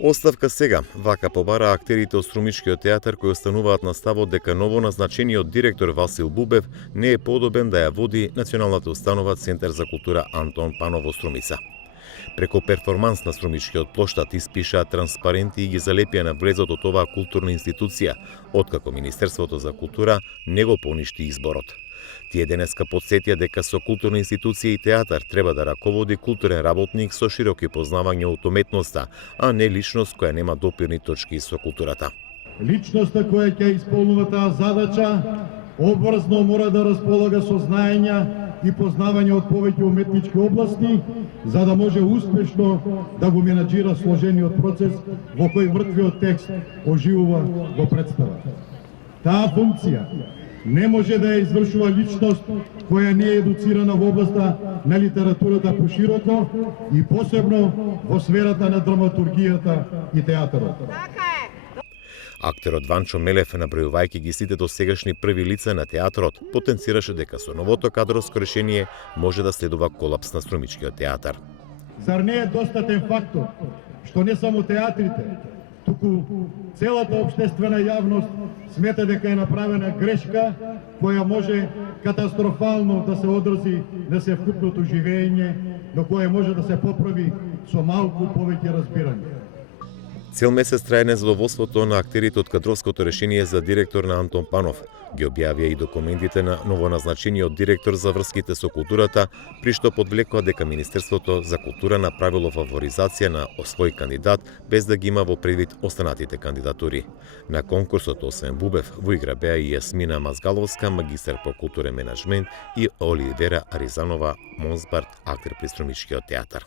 Оставка сега, вака побара актерите од Струмичкиот театар кои остануваат на ставот дека новоназначениот директор Васил Бубев не е подобен да ја води Националната установа Центар за култура Антон Панов во Струмица. Преку перформанс на Струмичкиот плоштад испишаа транспаренти и ги залепија на влезот од оваа културна институција, откако Министерството за култура не го поништи изборот. Тие денеска подсетија дека со културна институција и театар треба да раководи културен работник со широки познавања од уметноста, а не личност која нема допирни точки со културата. Личноста која ќе исполнува таа задача обврзно мора да располага со знаења и познавање од повеќе уметнички области, за да може успешно да го менаџира сложениот процес во кој мртвиот текст оживува во представа. Таа функција не може да ја извршува личност која не е едуцирана во областа на литературата пошироко и посебно во сферата на драматургијата и театарот. Актерот Ванчо Мелев, набројувајќи ги сите досегашни први лица на театарот, потенцираше дека со новото кадровско решение може да следува колапс на Струмичкиот театар. Зар не е достатен фактор што не само театрите, туку целата општествена јавност смета дека е направена грешка која може катастрофално да се одрази на севкупното живење, но која може да се поправи со малку повеќе разбирање. Цел месец трае незадоволството на актерите од кадровското решение за директор на Антон Панов. Ги објавија и документите на новоназначениот директор за врските со културата, при што подвлекоа дека Министерството за култура направило фаворизација на свој кандидат без да ги има во предвид останатите кандидатури. На конкурсот освен Бубев во игра беа и Јасмина Мазгаловска, магистар по културен менеджмент, и Оливера Аризанова Монсбарт, актер при Струмичкиот театар.